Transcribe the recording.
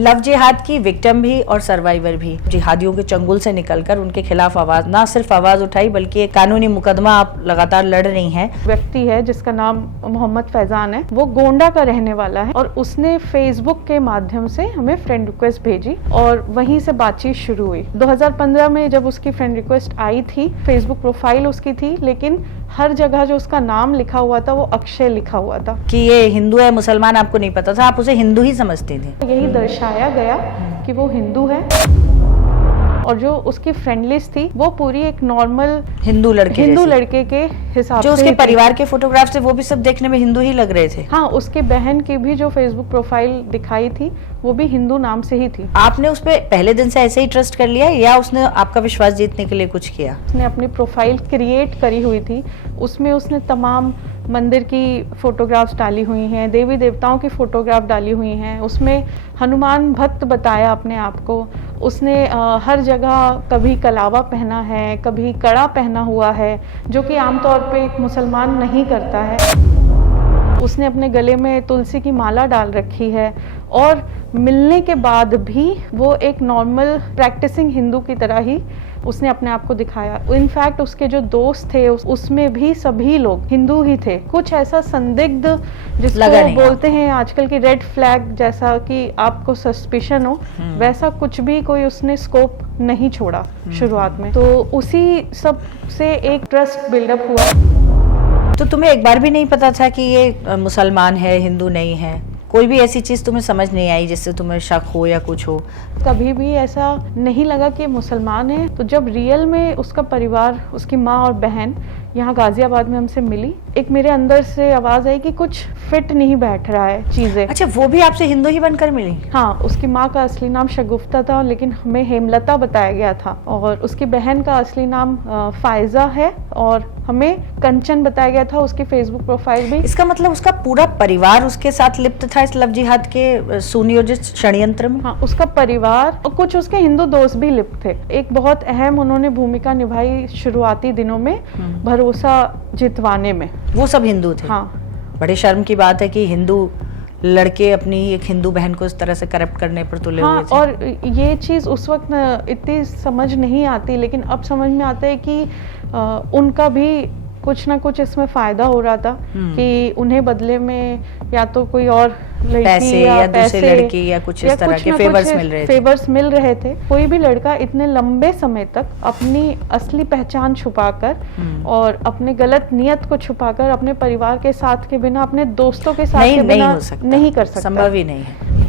Love जिहाद की victim भी और सर्वाइवर भी जिहादियों के चंगुल से निकलकर उनके खिलाफ आवाज, ना सिर्फ आवाज उठाई बल्कि एक कानूनी मुकदमा आप लगातार लड़ रही हैं। व्यक्ति है जिसका नाम मोहम्मद फैजान है, वो गोंडा का रहने वाला है और उसने फेसबुक के माध्यम से हमें फ्रेंड रिक्वेस्ट भेजी और वहीं से बातचीत शुरू हुई। 2015 में जब उसकी फ्रेंड रिक्वेस्ट आई थी, फेसबुक प्रोफाइल उसकी थी, लेकिन हर जगह जो उसका नाम लिखा हुआ था वो अक्षय लिखा हुआ था। कि ये हिंदू है मुसलमान आपको नहीं पता था, आप उसे हिंदू ही समझते थे। यही दर्शाया गया कि वो हिंदू है और जो उसकी फ्रेंड लिस्ट थी वो पूरी एक नॉर्मल हिंदू लड़के के हिसाब से जो उसके परिवार के फोटोग्राफ थे वो भी सब देखने में हिंदू ही लग रहे थे। हाँ, उसके बहन की भी जो फेसबुक प्रोफाइल दिखाई थी वो भी हिंदू नाम से ही थी। आपने उस पे पहले दिन से ऐसे ही ट्रस्ट कर लिया या उसने आपका विश्वास जीतने के लिए कुछ किया? उसने अपनी प्रोफाइल क्रिएट करी हुई थी, उसमें उसने तमाम मंदिर की फोटोग्राफ्स डाली हुई हैं, देवी देवताओं की फोटोग्राफ डाली हुई हैं, उसमें हनुमान भक्त बताया अपने आप को। उसने हर जगह कभी कलावा पहना है, कभी कड़ा पहना हुआ है, जो कि आमतौर पे एक मुसलमान नहीं करता है। उसने अपने गले में तुलसी की माला डाल रखी है और मिलने के बाद भी वो एक नॉर्मल प्रैक्टिसिंग हिंदू की तरह ही उसने अपने आप को दिखाया। इनफैक्ट उसके जो दोस्त थे उसमें भी सभी लोग हिंदू ही थे। कुछ ऐसा संदिग्ध जिसको बोलते हैं आजकल की रेड फ्लैग जैसा कि आपको सस्पिशन हो, वैसा कुछ भी कोई उसने स्कोप नहीं छोड़ा शुरुआत में। तो उसी सब से एक ट्रस्ट बिल्डअप हुआ। तो तुम्हें एक बार भी नहीं पता था कि ये मुसलमान है, हिंदू नहीं है? कोई भी ऐसी चीज तुम्हें समझ नहीं आई जिससे तुम्हें शक हो या कुछ हो? कभी भी ऐसा नहीं लगा कि मुसलमान है। तो जब रियल में उसका परिवार, उसकी माँ और बहन यहाँ गाजियाबाद में हमसे मिली, एक मेरे अंदर से आवाज आई कि कुछ फिट नहीं बैठ रहा है चीजें। अच्छा, वो भी आपसे हिंदू ही बनकर मिली? हाँ, उसकी माँ का असली नाम शगुफ्ता था लेकिन हमें हेमलता बताया गया था और उसकी बहन का असली नाम फायजा है और हमें कंचन बताया गया था उसकी फेसबुक प्रोफाइल में। इसका मतलब उसका पूरा परिवार उसके साथ लिप्त था इस लव जिहाद के सुनियोजित षड्यंत्र में? हाँ, उसका परिवार और कुछ उसके हिंदू दोस्त भी लिप्त थे। एक बहुत अहम उन्होंने भूमिका निभाई शुरुआती दिनों में भरोसा जितवाने में। वो सब हिंदू थे? हाँ। बड़े शर्म की बात है कि हिंदू लड़के अपनी एक हिंदू बहन को इस तरह से करप्ट करने पर तुले हुए थे। और ये चीज उस वक्त इतनी समझ नहीं आती, लेकिन अब समझ में आता है कि उनका भी कुछ ना कुछ इसमें फायदा हो रहा था कि उन्हें बदले में या तो कोई और लड़की या दूसरी लड़की या कुछ इस तरह के फेवर्स मिल रहे थे। कोई भी लड़का इतने लंबे समय तक अपनी असली पहचान छुपाकर और अपने गलत नियत को छुपाकर अपने परिवार के साथ के बिना, अपने दोस्तों के साथ के बिना नहीं कर सकता। संभव ही नहीं है।